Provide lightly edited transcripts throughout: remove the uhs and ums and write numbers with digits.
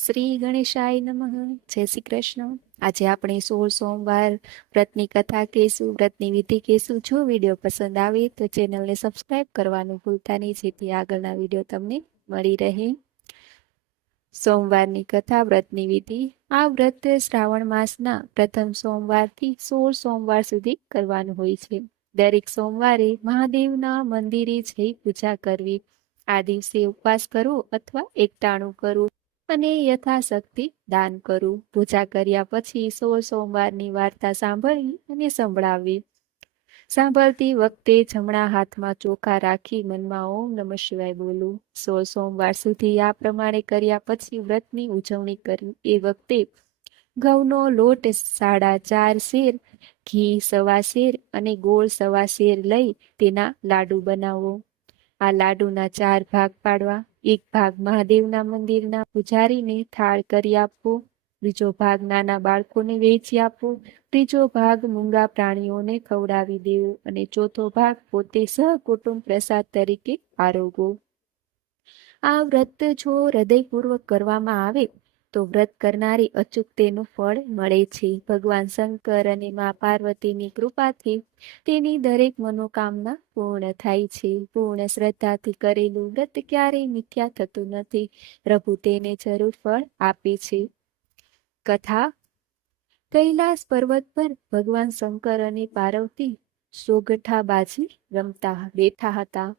શ્રી ગણેશાય નમઃ. જય શ્રી કૃષ્ણ. આજે આપણે 16 સોમવાર વ્રતની કથા કહેશું, વ્રતની વિધિ કહેશું. જો વિડીયો પસંદ આવે તો ચેનલને સબસ્ક્રાઇબ કરવાનું ભૂલતા નહીં, જેથી આગળના વિડીયો તમને મળી રહે. સોમવારની કથા, વ્રતની વિધિ. આ વ્રત શ્રાવણ માસના પ્રથમ સોમવારથી 16 સોમવાર સુધી કરવાનું હોય છે. દરેક સોમવારે મહાદેવના મંદિરે જઈ પૂજા કરવી. આ દિવસે ઉપવાસ કરવો અથવા એકટાણું કરવું અને યથાશક્તિ દાન કરવું. પૂજા કર્યા પછી 16 સોમવારની વાર્તા સાંભળવી અને સંભળાવવી. સાંભળતી વખતે જમણા હાથમાં ચોખા રાખી મનમાં ઓમ નમઃ શિવાય બોલવું. 16 સોમવાર સુધી આ પ્રમાણે કર્યા પછી વ્રતની ઉજવણી કરવી. એ વખતે ઘઉંનો લોટ 4.5 શેર, ઘી 1.25 શેર અને ગોળ 1.25 શેર લઈ તેના લાડુ બનાવવો. આ લાડુના 4 ભાગ પાડવા. એક ભાગ મહાદેવના મંદિરના પૂજારીને થાળ કરી આપવો, બીજો ભાગ નાના બાળકોને વહેંચી આપવો, ત્રીજો ભાગ મૂંગા પ્રાણીઓને ખવડાવી દેવો અને ચોથો ભાગ પોતે સહકુટુંબ પ્રસાદ તરીકે આરોગવો. આ વ્રત જો હૃદયપૂર્વક કરવામાં આવે તો વ્રત કરનારી અચૂક તેનું ફળ મળે છે. ભગવાન શંકર અને મા પાર્વતીની કૃપાથી તેની દરેક મનોકામના પૂર્ણ થાય છે. પૂર્ણ શ્રદ્ધાથી કરેલું વ્રત ક્યારેય મિથ્યા થતું નથી. પ્રભુ તેને જરૂર ફળ આપે છે. કથા. કૈલાસ પર્વત પર ભગવાન શંકર અને પાર્વતી સોગઠા બાજી રમતા બેઠા હતા.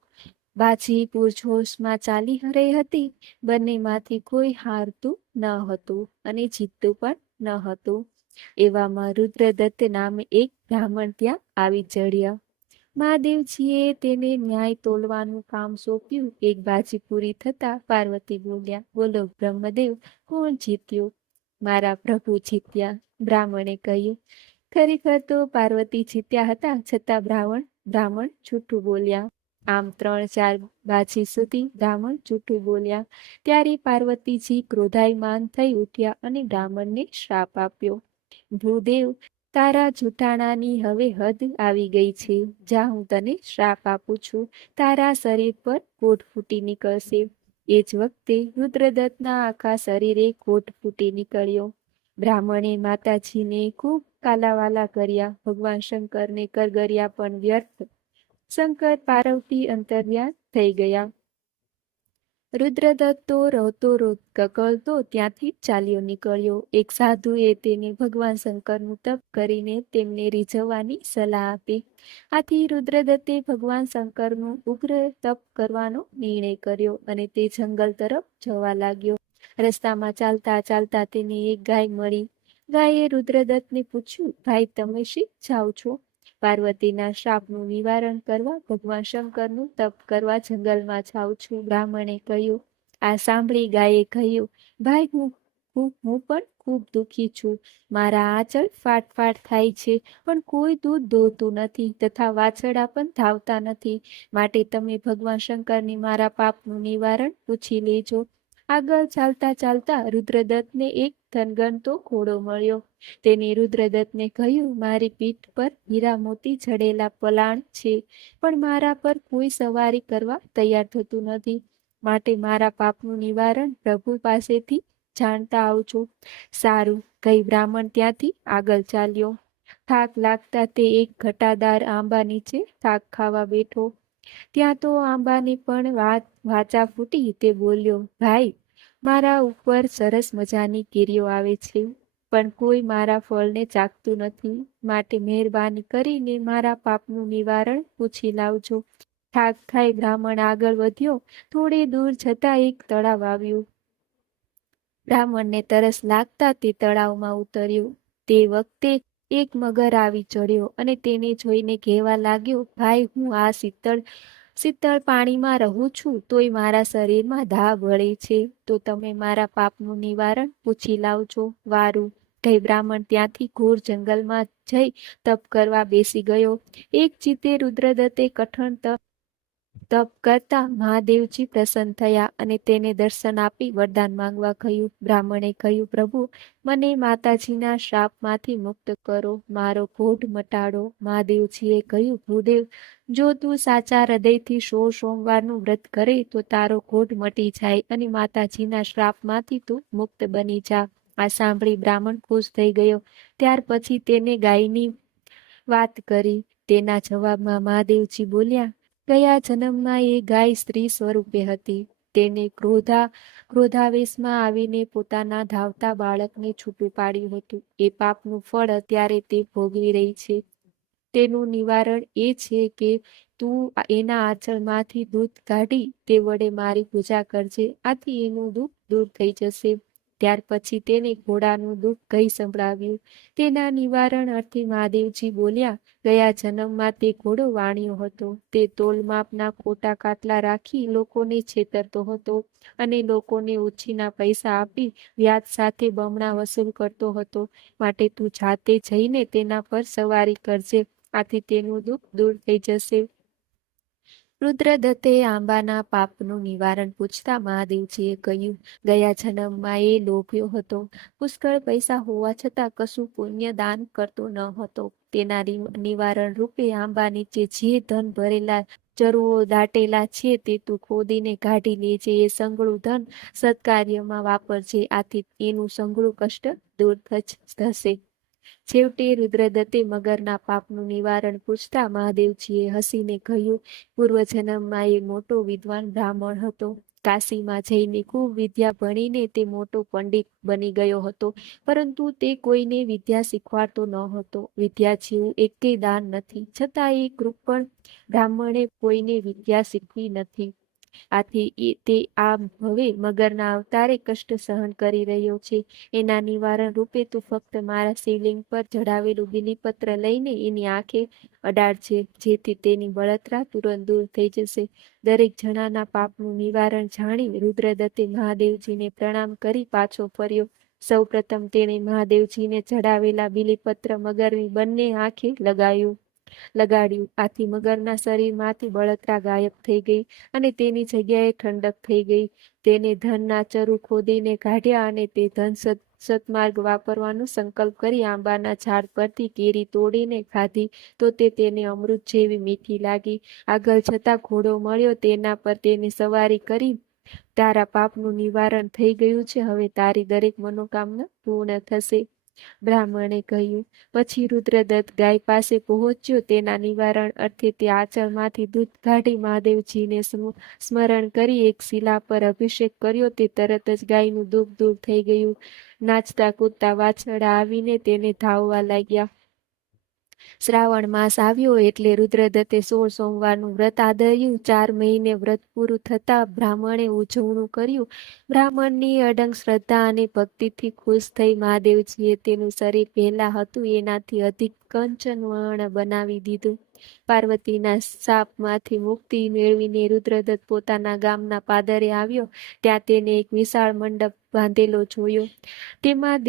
બાજી પૂરજોશમાં ચાલી રહી હતી. બંનેમાંથી કોઈ હારતું ન હતું અને જીતતું પણ ન હતું. એવામાં રુદ્રદત્ત નામે એક બ્રાહ્મણ ત્યાં આવી ચડ્યા. મહાદેવજીએ તેને ન્યાય તોલવાનું કામ સોંપ્યું. એક બાજી પૂરી થતા પાર્વતી બોલ્યા, બોલો બ્રહ્મદેવ, કોણ જીત્યું? મારા પ્રભુ જીત્યા, બ્રાહ્મણે કહ્યું. ખરેખર તો પાર્વતી જીત્યા હતા, છતાં બ્રાહ્મણ જૂઠું બોલ્યા. આમ 3-4 બાજી સુધી બ્રાહ્મણ જૂઠું બોલ્યા. ત્યારે પાર્વતીજી ક્રોધાયમાન થઈ ઉઠ્યા અને બ્રાહ્મણને શ્રાપ આપ્યો. ભૂદેવ, તારા જૂઠાણાની હવે હદ આવી ગઈ છે. જા, હું તને શ્રાપ આપું છું. તારા શરીર પર કોઢ ફૂટી નીકળશે. એ જ વખતે રુદ્રદત્તના આખા શરીરે કોઢ ફૂટી નીકળ્યો. બ્રાહ્મણે માતાજીને ખૂબ કાલાવાલા કર્યા. ભગવાન શંકરને કરગર્યા પણ વ્યર્થ. શંકર પાર્વતી અંતર્યાન થઈ ગયા. રુદ્રદત્ત તો રોતો કકળતો ત્યાંથી ચાલ્યો નીકળ્યો. એક સાધુએ તેને ભગવાન શંકરનું તપ કરીને તેમને રીઝવવાની સલાહ આપી. આથી રુદ્રદત્તે ભગવાન શંકરનું ઉગ્ર તપ કરવાનો નિર્ણય કર્યો અને તે જંગલ તરફ જવા લાગ્યો. રસ્તામાં ચાલતા ચાલતા તેને એક ગાય મળી. ગાયે રુદ્રદત્તને પૂછ્યું, ભાઈ, તમે શી જાઓ છો? પાર્વતીના શાપનું નિવારણ કરવા ભગવાન શંકરનું તપ કરવા જંગલમાં જાઉં છું, બ્રાહ્મણે કહ્યું. આ સાંભળી ગાયે કહ્યું, ભાઈ, હું પણ ખૂબ દુઃખી છું. મારા આંચળ ફાટ થાય છે, પણ કોઈ દૂધ દોહતું નથી તથા વાછરડા પણ ધાવતા નથી. માટે તમે ભગવાન શંકરની મારા પાપનું નિવારણ પૂછી લેજો. આગળ ચાલતા ચાલતા રુદ્રદત્તને એક ધનગનતો ઘોડો મળ્યો. તેને રુદ્રદત્તને કહ્યું, મારી પીઠ પર હીરા મોતી જડેલા પલાણ છે, પણ મારા પર કોઈ સવારી કરવા તૈયાર થતું નથી. માટે મારા પાપનું નિવારણ પ્રભુ પાસેથી જાણતા આવજો. સારું, કહી બ્રાહ્મણ ત્યાંથી આગળ ચાલ્યો. થાક લાગતા તે એક ઘટાદાર આંબા નીચે થાક ખાવા બેઠો. ત્યાં તો આંબાને પણ વાચા ફૂટી. તે બોલ્યો, ભાઈ, મારા ઉપર સરસ મજાની કેરીઓ આવે છે, પણ કોઈ મારા ફળને ચાખતું નથી. માટે મહેરબાની કરીને મારા પાપનું નિવારણ પૂછી લાવજો. થાક ખાઈ બ્રાહ્મણ આગળ વધ્યો. થોડે દૂર જતા એક તળાવ આવ્યું. બ્રાહ્મણને તરસ લાગતા તે તળાવમાં ઉતર્યું. તે વખતે એક મગર આવી ચડ્યો અને તેને જોઈને કહેવા લાગ્યો, ભાઈ, હું આ શીતળ પાણીમાં રહું છું, તોય મારા શરીરમાં ધા વળે છે. તો તમે મારા પાપનું નિવારણ પૂછી લાવજો. વારું, કહી બ્રાહ્મણ ત્યાંથી ઘોર જંગલમાં જઈ તપ કરવા બેસી ગયો. એક ચિત્તે રુદ્રદત્તે કઠણ તપ તપ કરતા મહાદેવજી પ્રસન્ન થયા અને તેને દર્શન આપી વરદાન માંગવા કહ્યું. બ્રાહ્મણે કહ્યું, પ્રભુ, મને માતાજીના શ્રાપમાંથી મુક્ત કરો, મારો કોઢ મટાડો. મહાદેવજીએ કહ્યું, ભૂદેવ, જો તું સાચા હૃદયથી 16 સોમવારનું વ્રત કરે તો તારો કોઢ મટી જાય અને માતાજીના શ્રાપમાંથી તું મુક્ત બની જા. આ સાંભળી બ્રાહ્મણ ખુશ થઈ ગયો. ત્યાર પછી તેને ગાયની વાત કરી. તેના જવાબમાં મહાદેવજી બોલ્યા, ગયા જન્મમાં એ ગાય સ્ત્રી સ્વરૂપે હતી. તેને ક્રોધાવેશમાં આવીને પોતાના ધાવતા બાળકને છૂટું પાડ્યું હતું. એ પાપનું ફળ અત્યારે તે ભોગવી રહી છે. તેનું નિવારણ એ છે કે તું એના આંચળમાંથી દૂધ કાઢી તે વડે મારી પૂજા કરજે. આથી એનું દુઃખ દૂર થઈ જશે. ત્યાર પછી તેને ઘોડાનું દુઃખ કહી સંભળાવ્યું. તેના નિવારણ અર્થે મહાદેવજી બોલ્યા, ગયા જન્મમાં તે ઘોડો વાણિયો હતો. તે તોલમાપના ખોટા કાટલા રાખી લોકોને છેતરતો હતો અને લોકોને ઉછીના પૈસા આપી વ્યાજ સાથે બમણા વસૂલ કરતો હતો. માટે તું જાતે જઈને તેના પર સવારી કરજે. આથી તેનું દુઃખ દૂર થઈ જશે. રુદ્રદત્તે આંબાના પાપનું નિવારણ પૂછતા મહાદેવજીએ કહ્યું, ગયા જન્મમાં એ લોભ્યો હતો. પુષ્કળ પૈસા હોવા છતાં કશું પુણ્ય દાન કરતો ન હતો. તેના નિવારણ રૂપે આંબા નીચે જે ધન ભરેલા ચરુઓ દાટેલા છે તે તું ખોદીને કાઢી લેજે. એ સંગળું ધન સત્કાર્યમાં વાપરજે. આથી એનું સંગળું કષ્ટ દૂર થશે. છેવટે રુદ્રદત્તે મગરના પાપનું નિવારણ પૂછતા મહાદેવજીએ હસીને કહ્યું, પૂર્વજન્મમાં એ મોટો વિદ્વાન બ્રાહ્મણ હતો. કાશીમાં જઈને ખૂબ વિદ્યા ભણીને તે મોટો પંડિત બની ગયો હતો. પરંતુ તે કોઈને વિદ્યા શીખવાડતો ન હતો. વિદ્યા જેવું એકેય દાન નથી, છતાં એ કૃપણ બ્રાહ્મણે કોઈને વિદ્યા શીખવી નથી. આથી તે આ હવે મગરના અવતારે કષ્ટ સહન કરી રહ્યો છે. એના નિવારણ રૂપે તું ફક્ત મારા શિવલિંગ પર ચઢાવેલું બિલીપત્ર લઈને એની આંખે અડાડજે, જેથી તેની બળતરા તુરંત દૂર થઈ જશે. દરેક જણાના પાપનું નિવારણ જાણી રુદ્રદત્તે મહાદેવજીને પ્રણામ કરી પાછો ફર્યો. સૌ પ્રથમ તેણે મહાદેવજીને ચઢાવેલા બિલીપત્ર મગરની બંને આંખે લગાડ્યું. આથી મગરના શરીરમાંથી બળતરા ગાયબ થઈ ગઈ અને તેની જગ્યાએ ઠંડક થઈ ગઈ. તેને ધનના ચરુ ખોદીને કાઢ્યા અને તે ધન સત્માર્ગ વાપરવાનો સંકલ્પ કરી આંબાના ઝાડ પરથી કેરી તોડીને ખાધી તો તેને અમૃત જેવી મીઠી લાગી. આગળ જતા ઘોડો મળ્યો. તેના પર તેને સવારી કરી, તારા પાપનું નિવારણ થઈ ગયું છે. હવે તારી દરેક મનોકામના પૂર્ણ થશે. બ્રાહ્મણે કહ્યું. પછી રુદ્રદત્ત ગાય પાસે પહોંચ્યો. તેના નિવારણ અર્થે તે આંચળમાંથી દૂધ કાઢી મહાદેવજીને સ્મરણ કરી એક શિલા પર અભિષેક કર્યો. તે તરત જ ગાયનું દુઃખ દૂર થઈ ગયું. નાચતા કૂદતા વાછરડા આવીને તેને ધાવવા લાગ્યા. શ્રાવણ માસ આવ્યો એટલે રુદ્રદત્તે 16 સોમવારનું વ્રત આદર્યું. 4 મહિને વ્રત પૂરું થતા બ્રાહ્મણે ઉજવણું કર્યું. બ્રાહ્મણની અડંગ શ્રદ્ધા અને ભક્તિથી ખુશ થઈ મહાદેવજીએ તેનું શરીર પહેલા હતું એનાથી અધિક કંચન વર્ણ બનાવી દીધું. પાર્વતીના શાપમાંથી મુક્તિ મેળવીને રુદ્રદત્ત પોતાના ગામના પાદરે આવ્યો. ત્યાં તેને એક વિશાળ મંડપ બાંધેલો જોયો. તેમાં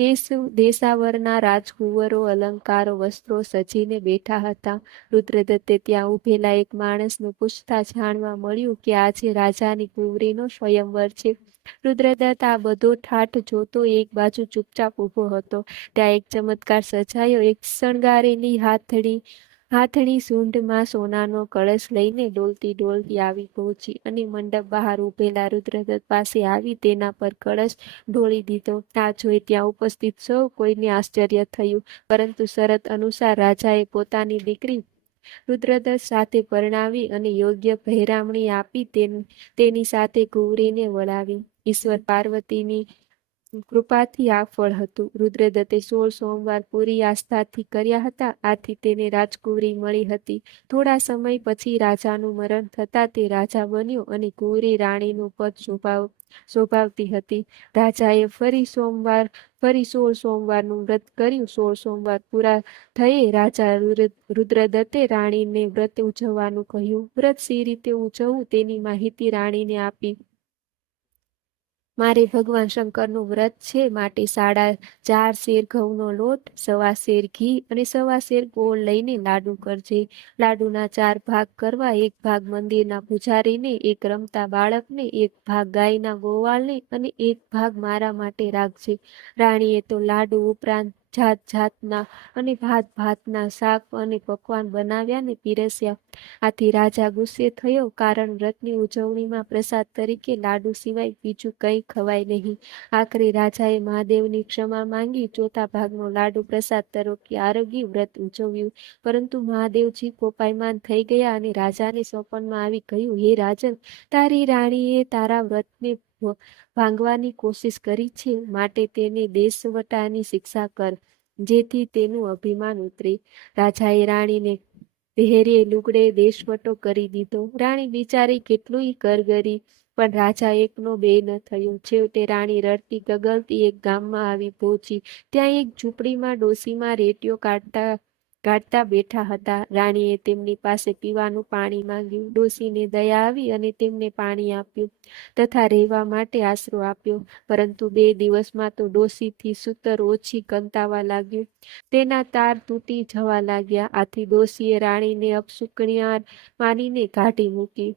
દેશાવરના રાજકુંવરો અલંકારો વસ્ત્રો સજીને બેઠા હતા. રુદ્રદત્તે ત્યાં ઉભેલા એક માણસનું પૂછતા જાણવા મળ્યું કે આજે રાજાની કુંવરીનો સ્વયંવર છે. રુદ્રદત્ત આ બધો ઠાઠ જોતો એક બાજુ ચૂપચાપ ઊભો હતો. ત્યાં એક ચમત્કાર સર્જાયો. એક શણગારેલી હાથણી સૂંઢમાં સોનાનો કળશ લઈને ડોલતી આવી પહોંચી અને મંડપ બહાર ઉભેલા રુદ્રદત્ત પાસે આવી તેના પર કળશ ઢોળી દીધો. આ જોઈ ત્યાં ઉપસ્થિત સૌ કોઈને આશ્ચર્ય થયું. પરંતુ શરત અનુસાર રાજાએ પોતાની દીકરી રુદ્રદત્ત સાથે પરણાવી અને યોગ્ય પહેરામણી આપી તેની સાથે કુંવરીને વળાવી. ઈશ્વર પાર્વતીની કૃપાથી આ ફળ હતું. રુદ્રદત્તે 16 સોમવાર પૂરી આસ્થાથી કર્યા હતા. આથી તેને રાજકુંવરી મળી હતી. થોડા સમય પછી રાજાનું મરણ થતાં તે રાજા બન્યો અને કુંવરી રાણીનું પદ શોભાવતી હતી. રાજાએ ફરી 16 સોમવારનું વ્રત કર્યું. 16 સોમવાર પૂરા થયે રાજા રુદ્રદત્તે રાણીને વ્રત ઉજવવાનું કહ્યું. વ્રત સી રીતે ઉજવવું તેની માહિતી રાણીને આપી. મારે ભગવાન શંકરનું વ્રત છે, માટે 4.5 શેર ઘઉંનો લોટ, 1.25 શેર ઘી અને 1.25 શેર ગોળ લઈને લાડુ કરજે. લાડુના 4 ભાગ કરવા, 1 ભાગ મંદિરના પૂજારીને, 1 રમતા બાળકને, 1 ભાગ ગાયના ગોવાળને અને 1 ભાગ મારા માટે રાખજે. રાણીએ તો લાડુ ઉપરાંત જાત જાતના અને ભાત ભાતના શાક અને પકવાન બનાવ્યા ને પીરસ્યા. આથી રાજા ગુસ્સે થયો, કારણ વ્રતની ઉજવણીમાં પ્રસાદ તરીકે લાડુ સિવાય બીજું કંઈ ખવાય નહીં. આખરે રાજાએ મહાદેવની ક્ષમા માંગી 4થા ભાગનો લાડુ પ્રસાદ તરીકે આરોગી વ્રત ઉજવ્યું. પરંતુ મહાદેવજી કોપાયમાન થઈ ગયા અને રાજાને સ્વપ્નમાં આવી કહ્યું, હે રાજન, તારી રાણીએ તારા વ્રતને ભાંગવાની કોશિશ કરી છે, માટે તેને દેશવટાની શિક્ષા કર, જેથી તેનું અભિમાન ઉતરે. રાજાએ રાણીને પહેરે લુગડે દેશવટો કરી દીધો. રાણી બિચારી કેટલુંય કરગરી, પણ રાજા એકનો બે ન થયો. છેવટે રાણી રડતી ગગલતી એક ગામમાં આવી પહોંચી. ત્યાં એક ઝૂંપડીમાં ડોશીમાં રેટીઓ કાઢતા બેઠા હતા. રાણીએ તેમની પાસે પીવાનું પાણી માંગ્યું. ડોશીને દયા આવી અને તેમને પાણી આપ્યું તથા રહેવા માટે આશરો આપ્યો. પરંતુ 2 દિવસમાં તો ડોશીથી સૂતર ઓછી કંતાવા લાગ્યું. તેના તાર તૂટી જવા લાગ્યા. આથી ડોશીએ રાણીને અપશુકનિયાર માનીને કાઢી મૂકી.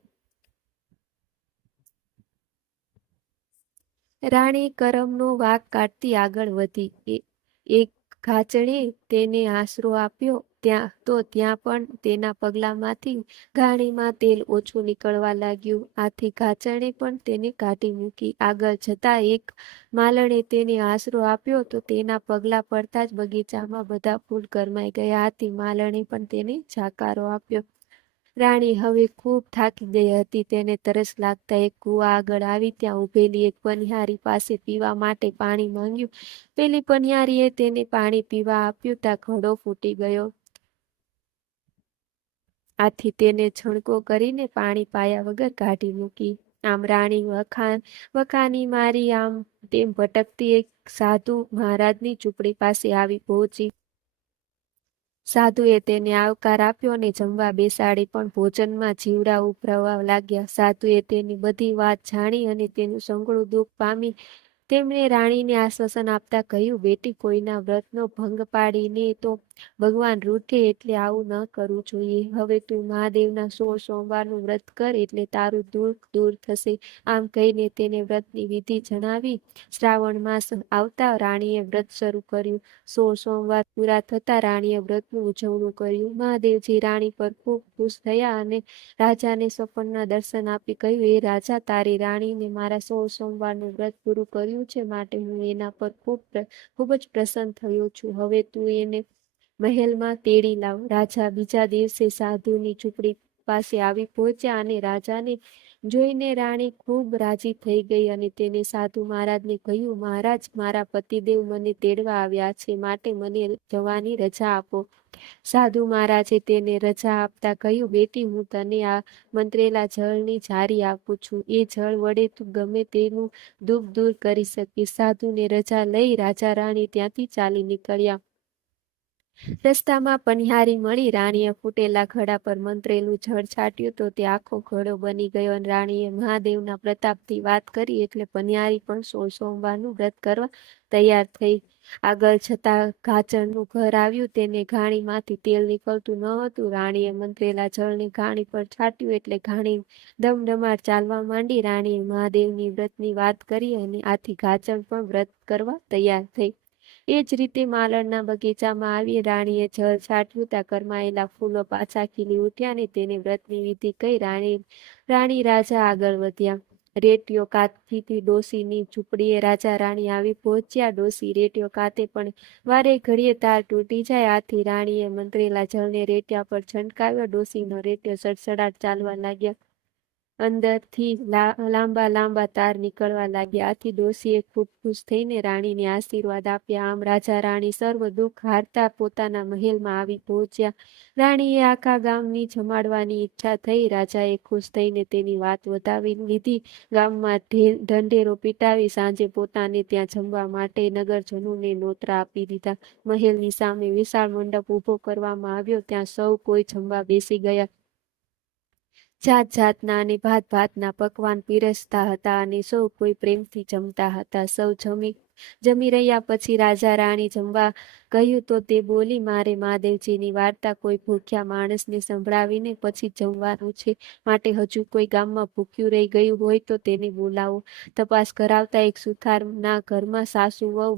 રાણી કરમનો વાંક કાઢતી આગળ વધી. એક ઘાચણે તેને આશરો આપ્યો, ત્યાં પણ તેના પગલામાંથી ઘાણીમાં તેલ ઓછું નીકળવા લાગ્યું. આથી ઘાચણે પણ તેને કાઢી મૂકી. આગળ જતા એક માલણે તેને આશરો આપ્યો તો તેના પગલા પડતા જ બગીચામાં બધા ફૂલ ગરમાઈ ગયા. આથી માલણે પણ તેને જાકારો આપ્યો. રાણી હવે ખૂબ થાકી ગઈ હતી. તેને તરસ લાગતા એક કૂવા આગળ આવી ત્યાં ઊભેલી એક પનિહારી પાસે પીવા માટે પાણી માંગ્યું. પેલી પનિહારીએ તેને પાણી પીવા આપ્યું ત્યાં ઘડો ફૂટી ગયો. આથી તેને છણકો કરીને પાણી પાયા વગર કાઢી મૂકી. આમ રાણી વખાની મારી આમ તેમ ભટકતી એક સાધુ મહારાજની ઝૂંપડી પાસે આવી પહોંચી. સાધુએ તેને આવકાર આપ્યો અને જમવા બેસાડી, પણ ભોજનમાં જીવડા ઉભરાવા લાગ્યા. સાધુએ તેની બધી વાત જાણી અને તેનું સંઘળું દુઃખ પામી તેમણે રાણીને આશ્વાસન આપતા કહ્યું, બેટી, કોઈના વ્રતનો ભંગ પાડીને તો ભગવાન રૂઠે, એટલે આવું ન કરવું જોઈએ. હવે તું મહાદેવના 16 સોમવારનું વ્રત કર, એટલે તારું દુઃખ દૂર થશે. આમ કહીને તેને વ્રતની વિધિ જણાવી. શ્રાવણ માસ આવતા રાણીએ વ્રત શરૂ કર્યું. 16 સોમવાર પૂરા થતા રાણીએ વ્રતનું ઉજવણું કર્યું. મહાદેવજી રાણી પર ખૂબ ખુશ થયા અને રાજાને સ્વપ્નના દર્શન આપી કહ્યું, હે રાજા, તારી રાણીને મારા 16 સોમવારનું વ્રત પૂરું કર્યું છે, માટે હું એના પર ખૂબ જ પ્રસન્ન થયો છું. હવે તું એને મહેલમાં તેડી લાવ. રાજા બીજા દિવસે સાધુની ઝૂંપડી પાસે આવી પહોંચ્યા અને રાજાને જોઈને રાણી ખૂબ રાજી થઈ ગઈ અને તેને સાધુ મહારાજને કહ્યું, મહારાજ, મારા પતિદેવ મને તેડવા આવ્યા છે, માટે મને જવાની રજા આપો. સાધુ મહારાજે તેને રજા આપતા કહ્યું, બેટી, હું તને આ મંત્રેલા જળની જારી આપું છું. એ જળ વડે તું ગમે તેનું દુઃખ દૂર કરી શકીશ. સાધુને રજા લઈ રાજા રાણી ત્યાંથી ચાલી નીકળ્યા. રસ્તામાં પનિહારી મળી. રાણીએ ફૂટેલા ઘડા પર મંત્રેલું જળ છાંટ્યું તો તે આખો ઘડો બની ગયો અને રાણીએ મહાદેવના પ્રતાપથી વાત કરી એટલે પનિહારી પણ 16 સોમવારનું વ્રત કરવા તૈયાર થઈ. આગળ જતા ઘાચરનું ઘર આવ્યું. તેને ઘાણીમાંથી તેલ નીકળતું ન હતું. રાણીએ મંત્રેલા જળને ઘાણી પર છાંટ્યું એટલે ઘાણી ધમધમાટ ચાલવા માંડી. રાણીએ મહાદેવની વ્રતની વાત કરી અને આથી ઘાચર પણ વ્રત કરવા તૈયાર થઈ. એ જ રીતે માલણના બગીચામાં આવી રાણીએ જળ છાંટ્યું ત્યાં કરમાયેલા ફૂલો પાછા ખીલી ઉઠ્યા અને તેને વ્રતની વિધિ કહી રાણી રાજા આગળ વધ્યા. રેટીઓ કાતથી ડોશીની ઝૂંપડીએ રાજા રાણી આવી પહોંચ્યા. ડોશી રેટીઓ કાતે પણ વારે ઘડીએ તાર તૂટી જાય. આથી રાણીએ મંત્રેલા જળને રેટિયા પર છંટકાવ્યો. ડોશીનો રેટીઓ સડસડાટ ચાલવા લાગ્યા. અંદરથી લાંબા લાંબા તાર નીકળવા લાગ્યા. આથી ડોશીએ ખૂબ ખુશ થઈને રાણીને આશીર્વાદ આપ્યા. આમ રાજા રાણી સર્વ દુઃખ હારતા પોતાના મહેલમાં આવી પહોંચ્યા. રાણીએ આખા ગામની જમાડવાની ઈચ્છા થઈ. રાજાએ ખુશ થઈને તેની વાત વધાવી લીધી. ગામમાં ઢંઢેરો પીટાવી સાંજે પોતાને ત્યાં જમવા માટે નગરજનોને નોતરા આપી દીધા. મહેલની સામે વિશાળ મંડપ ઊભો કરવામાં આવ્યો. ત્યાં સૌ કોઈ જમવા બેસી ગયા. જાત જાતના અને ભાત ભાતના પકવાન પીરસતા હતા અને સૌ કોઈ પ્રેમથી જમતા હતા. સૌ જમી રહ્યા પછી રાજા રાણી જમવા કહ્યું તો તે બોલી, મારે મહાદેવજીની વાર્તા કોઈ ભૂખ્યા માણસને સંભળાવીને પછી જમવાનું છે, માટે હજુ કોઈ ગામમાં ભૂખ્યું રહી ગયું હોય તો તેને બોલાવો. તપાસ કરાવતા એક સુથારના ઘરમાં સાસુ વહુ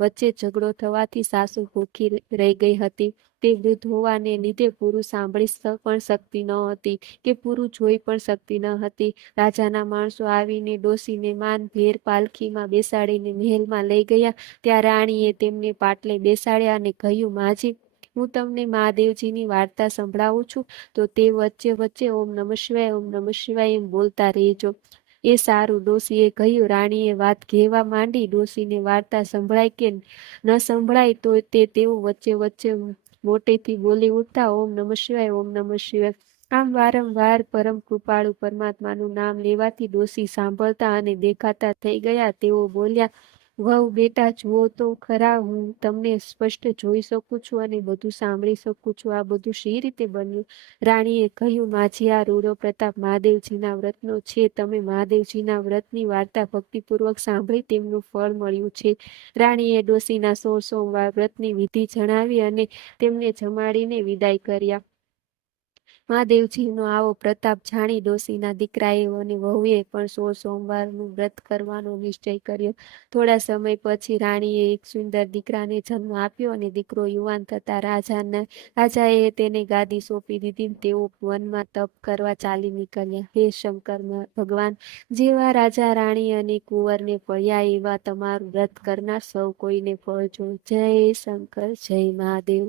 વચ્ચે ઝઘડો થવાથી સાસુ ભૂખી રહી ગઈ હતી. તે વૃદ્ધ હોવાને લીધે પૂરું સાંભળી પણ શકતી ન હતી કે પૂરું જોઈ પણ શકતી ન હતી. રાજાના માણસો આવીને ડોસીને માન ભેર પાલખીમાં બેસાડીને મહેલમાં લઈ ગયા. ત્યાં રાણીએ તેમને પાટલે બેસાડ્યા અને કહ્યું, માજી, હું તમને મહાદેવજીની વાર્તા સંભળાવું છું, તો તે વચ્ચે વચ્ચે ઓમ નમઃ શિવાય, ઓમ નમઃ શિવાય એમ બોલતા રહેજો. એ સારું, ડોસીએ કહ્યું. રાણીએ વાત કહેવા માંડી. ડોસીને વાર્તા સંભળાય કે ન સંભળાય તો તેઓ વચ્ચે વચ્ચે મોટેથી બોલી ઉઠતા, ઓમ નમઃ શિવાય, ઓમ નમઃ શિવાય. આમ વારંવાર પરમ કૃપાળુ પરમાત્માનું નામ લેવાથી ડોસી સાંભળતા અને દેખાતા થઈ ગયા. તેઓ બોલ્યા, વહુ બેટા, જુઓ તો ખરા, હું તમને સ્પષ્ટ જોઈ શકું છું અને બધું સાંભળી શકું છું. આ બધું શી રીતે બન્યું? રાણીએ કહ્યું, માજી, આ રૂડો પ્રતાપ મહાદેવજીના વ્રતનો છે. તમે મહાદેવજીના વ્રતની વાર્તા ભક્તિપૂર્વક સાંભળી તેમનું ફળ મળ્યું છે. રાણીએ ડોસીના 16 સોમવાર વ્રતની વિધિ જણાવી અને તેમને જમાડીને વિદાય કર્યા. મહાદેવજીનો આવો પ્રતાપ જાણી ડોસીના દીકરાએ અને વહુએ પણ 16 સોમવારનું વ્રત કરવાનો નિશ્ચય કર્યો. થોડા સમય પછી રાણીએ એક સુંદર દીકરાને જન્મ આપ્યો અને દીકરો યુવાન થતા રાજાએ તેને ગાદી સોંપી દીધી. તેઓ વનમાં તપ કરવા ચાલી નીકળ્યા. હે શંકર ભગવાન, જેવા રાજા રાણી અને કુંવરને ફળ્યા એવા તમારું વ્રત કરનાર સૌ કોઈને ફળજો. જય શંકર, જય મહાદેવ.